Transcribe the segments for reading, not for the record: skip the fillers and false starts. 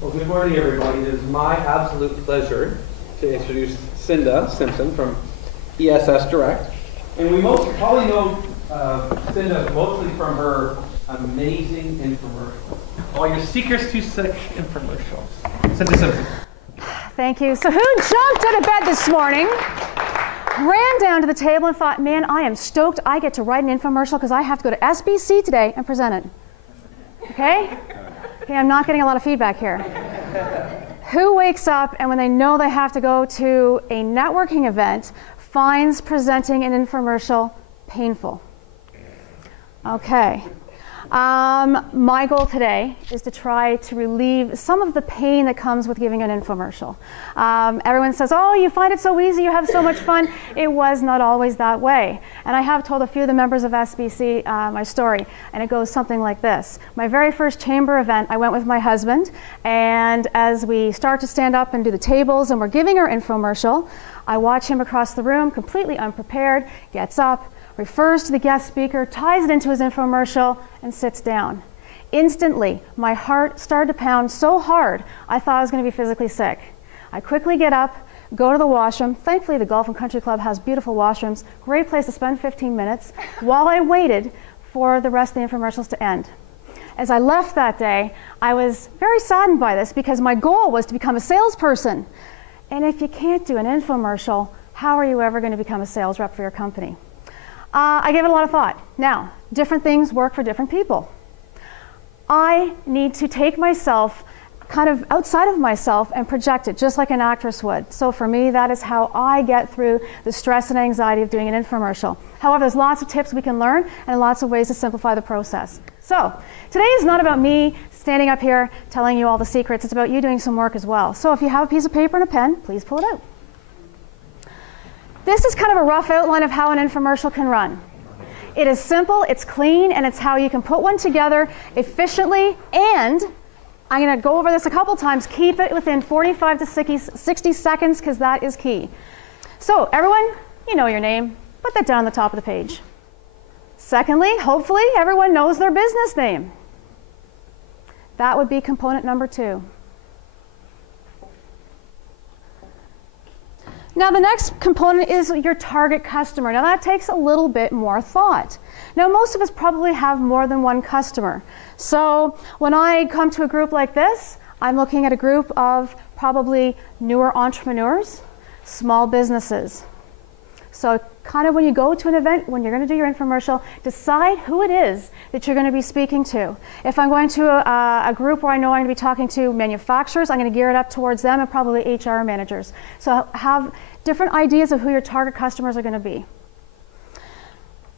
Well, good morning, everybody. It is my absolute pleasure to introduce Sinda Simpson from ESS Direct. And we probably know Sinda mostly from her amazing infomercials. All your secrets to sick infomercials. Sinda Simpson. Thank you. So who jumped out of bed this morning, ran down to the table and thought, man, I am stoked I get to write an infomercial because I have to go to SBC today and present it. Okay? Okay, I'm not getting a lot of feedback here. Who wakes up and when they know they have to go to a networking event, finds presenting an infomercial painful? Okay. My goal today is to try to relieve some of the pain that comes with giving an infomercial. Everyone says, oh, you find it so easy, you have so much fun. It was not always that way. And I have told a few of the members of SBC my story, and it goes something like this. My very first chamber event, I went with my husband, and as we start to stand up and do the tables and we're giving our infomercial, I watch him across the room, completely unprepared, gets up, refers to the guest speaker, ties it into his infomercial, and sits down. Instantly, my heart started to pound so hard, I thought I was going to be physically sick. I quickly get up, go to the washroom. Thankfully, the Golf and Country Club has beautiful washrooms. Great place to spend 15 minutes while I waited for the rest of the infomercials to end. As I left that day, I was very saddened by this because my goal was to become a salesperson. And if you can't do an infomercial, how are you ever going to become a sales rep for your company? I gave it a lot of thought. Now, different things work for different people. I need to take myself kind of outside of myself and project it, just like an actress would. So for me, that is how I get through the stress and anxiety of doing an infomercial. However, there's lots of tips we can learn and lots of ways to simplify the process. So today is not about me standing up here telling you all the secrets. It's about you doing some work as well. So if you have a piece of paper and a pen, please pull it out. This is kind of a rough outline of how an infomercial can run. It is simple, it's clean, and it's how you can put one together efficiently, and I'm going to go over this a couple times, keep it within 45 to 60 seconds because that is key. So everyone, you know your name, put that down on the top of the page. Secondly, hopefully everyone knows their business name. That would be component number 2. Now the next component is your target customer. Now that takes a little bit more thought. Now most of us probably have more than one customer. So when I come to a group like this, I'm looking at a group of probably newer entrepreneurs, small businesses. So kind of when you go to an event, when you're going to do your infomercial, decide who it is that you're going to be speaking to. If I'm going to a group where I know I'm going to be talking to manufacturers, I'm going to gear it up towards them and probably HR managers. So have different ideas of who your target customers are going to be.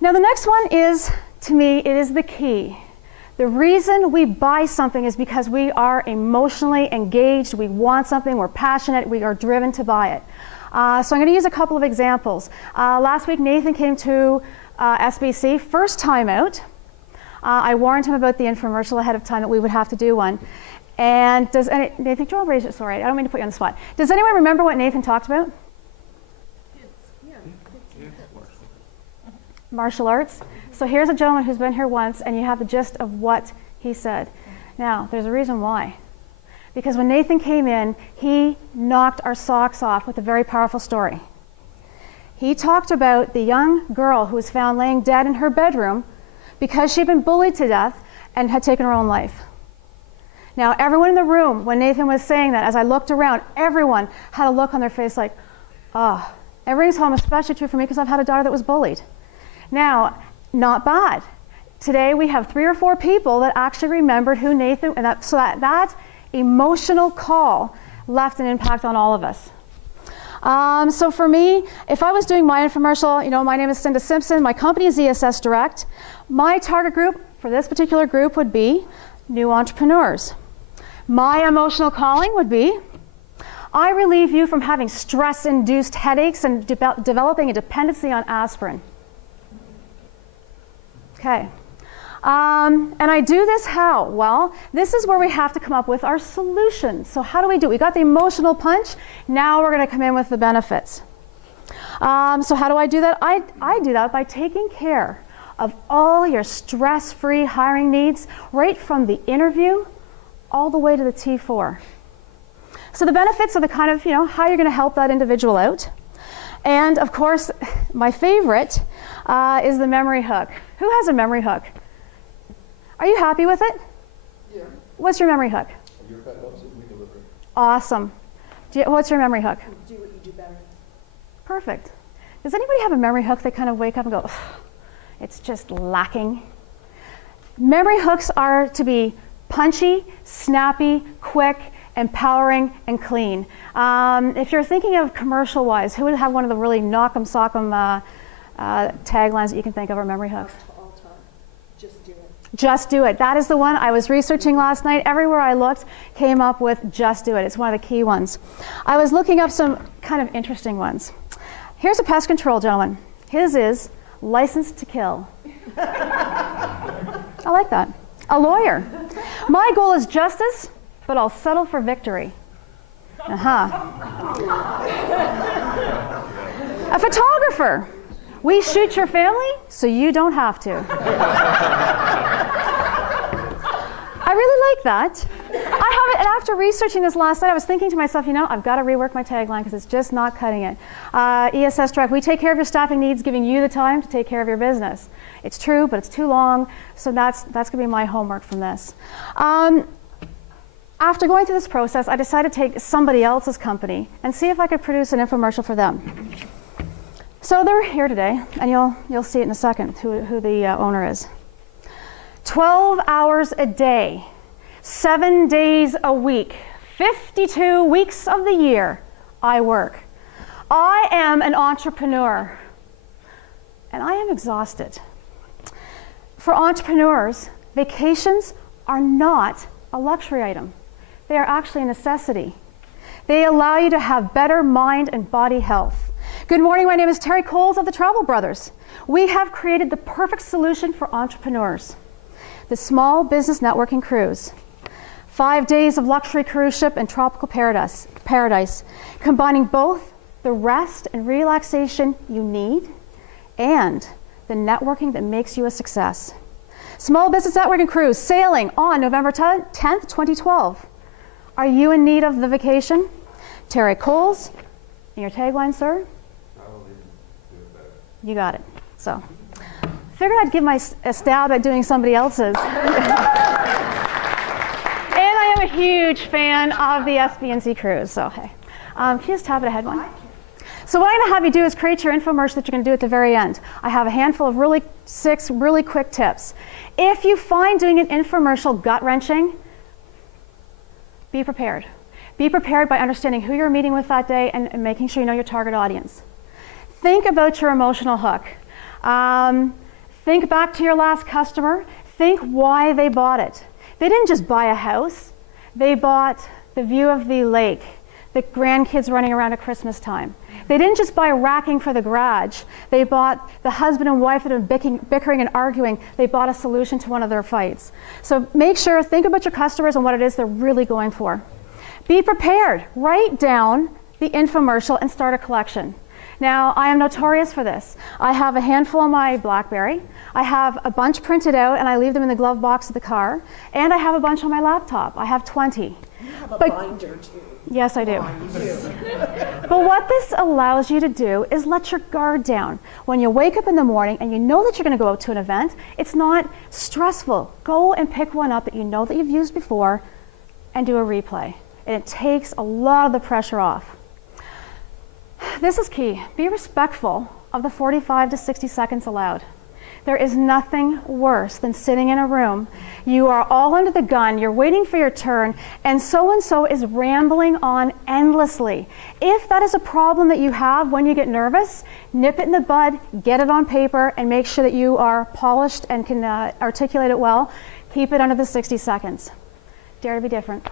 Now the next one is, to me, it is the key. The reason we buy something is because we are emotionally engaged, we want something, we're passionate, we are driven to buy it. So I'm going to use a couple of examples. Last week Nathan came to SBC, first time out. I warned him about the infomercial ahead of time that we would have to do one. And Nathan, do you want to raise it? Sorry, I don't mean to put you on the spot. Does anyone remember what Nathan talked about? Martial arts. So here's a gentleman who's been here once, and you have the gist of what he said. Now, there's a reason why. Because when Nathan came in, he knocked our socks off with a very powerful story. He talked about the young girl who was found laying dead in her bedroom because she'd been bullied to death and had taken her own life. Now, everyone in the room, when Nathan was saying that, as I looked around, everyone had a look on their face like, oh, everything's home, especially true for me because I've had a daughter that was bullied. Now, not bad. Today we have 3 or 4 people that actually remembered who Nathan, and that emotional call left an impact on all of us. So for me, if I was doing my infomercial, you know, my name is Sinda Simpson, my company is ESS Direct. My target group for this particular group would be new entrepreneurs. My emotional calling would be, I relieve you from having stress-induced headaches and developing a dependency on aspirin. Okay. And I do this how? Well, this is where we have to come up with our solutions. So how do we do it? We got the emotional punch. Now we're going to come in with the benefits. So how do I do that? I do that by taking care of all your stress-free hiring needs right from the interview all the way to the T4. So the benefits are the kind of, how you're going to help that individual out. And of course, my favorite is the memory hook. Who has a memory hook? Are you happy with it? Yeah. What's your memory hook? Your pet loves it, we deliver it. Awesome. What's your memory hook? Do what you do better. Perfect. Does anybody have a memory hook they kind of wake up and go, it's just lacking? Memory hooks are to be punchy, snappy, quick, empowering, and clean. If you're thinking of commercial-wise, who would have one of the really knock-em, sock-em taglines that you can think of, or memory hooks? All time. Just do it. Just do it. That is the one I was researching last night. Everywhere I looked, came up with just do it. It's one of the key ones. I was looking up some kind of interesting ones. Here's a pest control gentleman. His is license to kill. I like that. A lawyer. My goal is justice, but I'll settle for victory. A photographer. We shoot your family so you don't have to. I really like that. And after researching this last night, I was thinking to myself, I've got to rework my tagline because it's just not cutting it. ESS Direct, we take care of your staffing needs, giving you the time to take care of your business. It's true, but it's too long, so that's going to be my homework from this. After going through this process, I decided to take somebody else's company and see if I could produce an infomercial for them. So they're here today, and you'll see it in a second who the owner is. 12 hours a day, 7 days a week, 52 weeks of the year, I work. I am an entrepreneur, and I am exhausted. For entrepreneurs, vacations are not a luxury item. They are actually a necessity. They allow you to have better mind and body health. Good morning, my name is Terry Coles of the Travel Brothers. We have created the perfect solution for entrepreneurs. The Small Business Networking Cruise. 5 days of luxury cruise ship and tropical paradise, combining both the rest and relaxation you need and the networking that makes you a success. Small Business Networking Cruise sailing on November 10th, 2012. Are you in need of the vacation? Terry Coles, and your tagline, sir? I will even do it better. You got it. So, figured I'd give a stab at doing somebody else's. And I am a huge fan of the SBNC cruise, so hey. Can you just tap it ahead one? So what I'm going to have you do is create your infomercial that you're going to do at the very end. I have a handful of 6 really quick tips. If you find doing an infomercial gut-wrenching, be prepared. Be prepared by understanding who you're meeting with that day and making sure you know your target audience. Think about your emotional hook. Think back to your last customer. Think why they bought it. They didn't just buy a house. They bought the view of the lake, the grandkids running around at Christmas time. They didn't just buy racking for the garage. They bought the husband and wife that have been bickering and arguing. They bought a solution to one of their fights. So make sure, think about your customers and what it is they're really going for. Be prepared. Write down the infomercial and start a collection. Now, I am notorious for this. I have a handful on my BlackBerry. I have a bunch printed out, and I leave them in the glove box of the car. And I have a bunch on my laptop. I have 20. You have a binder, too. Yes, I do. Oh, you do. But what this allows you to do is let your guard down. When you wake up in the morning and you know that you're going to go out to an event, it's not stressful. Go and pick one up that you know that you've used before and do a replay. And it takes a lot of the pressure off. This is key. Be respectful of the 45 to 60 seconds allowed. There is nothing worse than sitting in a room. You are all under the gun, you're waiting for your turn, and so is rambling on endlessly. If that is a problem that you have when you get nervous, nip it in the bud, get it on paper, and make sure that you are polished and can articulate it well. Keep it under the 60 seconds. Dare to be different.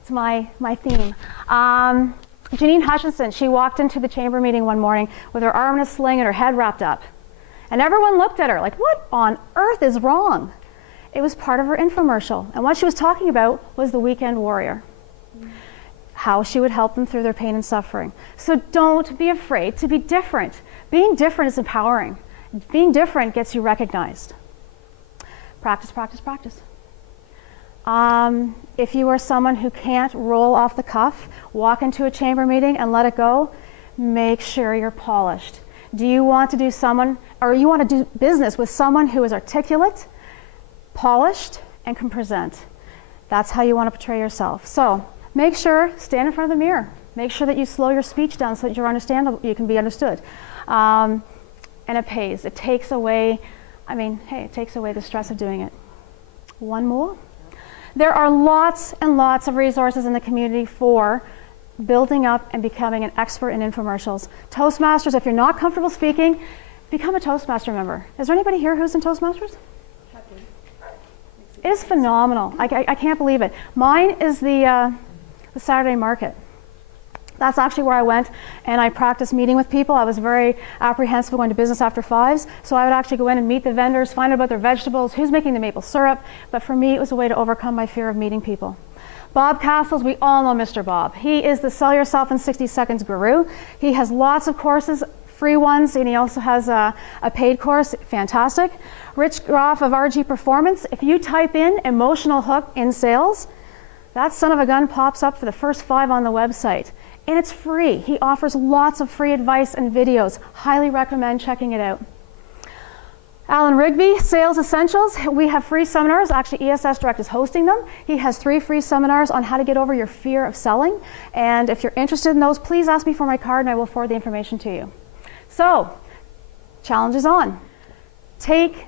It's my theme. Janine Hutchinson, she walked into the chamber meeting one morning with her arm in a sling and her head wrapped up. And everyone looked at her like, what on earth is wrong? It was part of her infomercial. And what she was talking about was the weekend warrior. How she would help them through their pain and suffering. So don't be afraid to be different. Being different is empowering. Being different gets you recognized. Practice, practice, practice. If you are someone who can't roll off the cuff, walk into a chamber meeting and let it go, make sure you're polished. Do you want to do you want to do business with someone who is articulate, polished, and can present? That's how you want to portray yourself. So make sure, stand in front of the mirror. Make sure that you slow your speech down so that you can be understood. And it pays. It takes away, it takes away the stress of doing it. One more. There are lots and lots of resources in the community for building up and becoming an expert in infomercials. Toastmasters, if you're not comfortable speaking, become a Toastmaster member. Is there anybody here who's in Toastmasters? It is phenomenal. I can't believe it. Mine is the Saturday market. That's actually where I went and I practiced meeting with people. I was very apprehensive going to business after 5s, so I would actually go in and meet the vendors, find out about their vegetables, who's making the maple syrup. But for me, it was a way to overcome my fear of meeting people. Bob Castles, we all know Mr. Bob. He is the Sell Yourself in 60 Seconds guru. He has lots of courses, free ones, and he also has a paid course. Fantastic. Rich Groff of RG Performance. If you type in emotional hook in sales, that son of a gun pops up for the first 5 on the website. And it's free. He offers lots of free advice and videos. Highly recommend checking it out. Alan Rigby, Sales Essentials. We have free seminars. Actually, ESS Direct is hosting them. He has 3 free seminars on how to get over your fear of selling. And if you're interested in those, please ask me for my card and I will forward the information to you. So, challenge is on. Take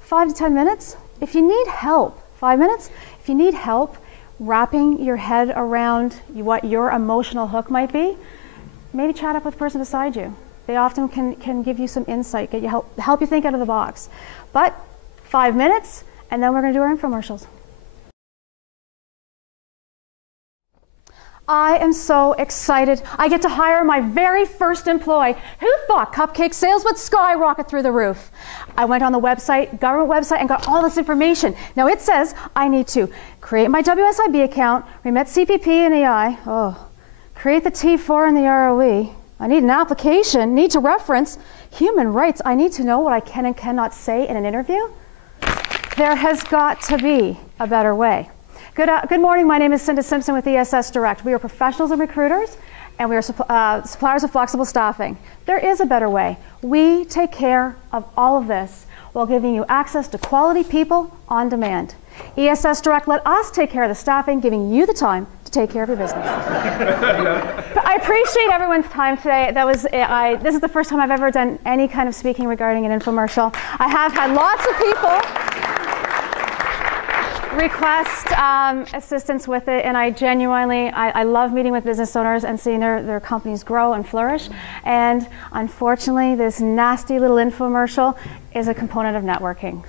5 to 10 minutes. If you need help, 5 minutes. If you need help wrapping your head around what your emotional hook might be, maybe chat up with the person beside you. They often can give you some insight, help you think out of the box. But 5 minutes, and then we're going to do our infomercials. I am so excited. I get to hire my very first employee. Who thought cupcake sales would skyrocket through the roof? I went on the website, government website, and got all this information. Now it says I need to create my WSIB account, remit CPP and EI, create the T4 and the ROE. I need an application, need to reference human rights. I need to know what I can and cannot say in an interview. There has got to be a better way. Good morning, my name is Sinda Simpson with ESS Direct. We are professionals and recruiters, and we are suppliers of flexible staffing. There is a better way. We take care of all of this while giving you access to quality people on demand. ESS Direct let us take care of the staffing, giving you the time to take care of your business. I appreciate everyone's time today. This is the first time I've ever done any kind of speaking regarding an infomercial. I have had lots of people request assistance with it, and I genuinely, I love meeting with business owners and seeing their companies grow and flourish. And unfortunately, this nasty little infomercial is a component of networking.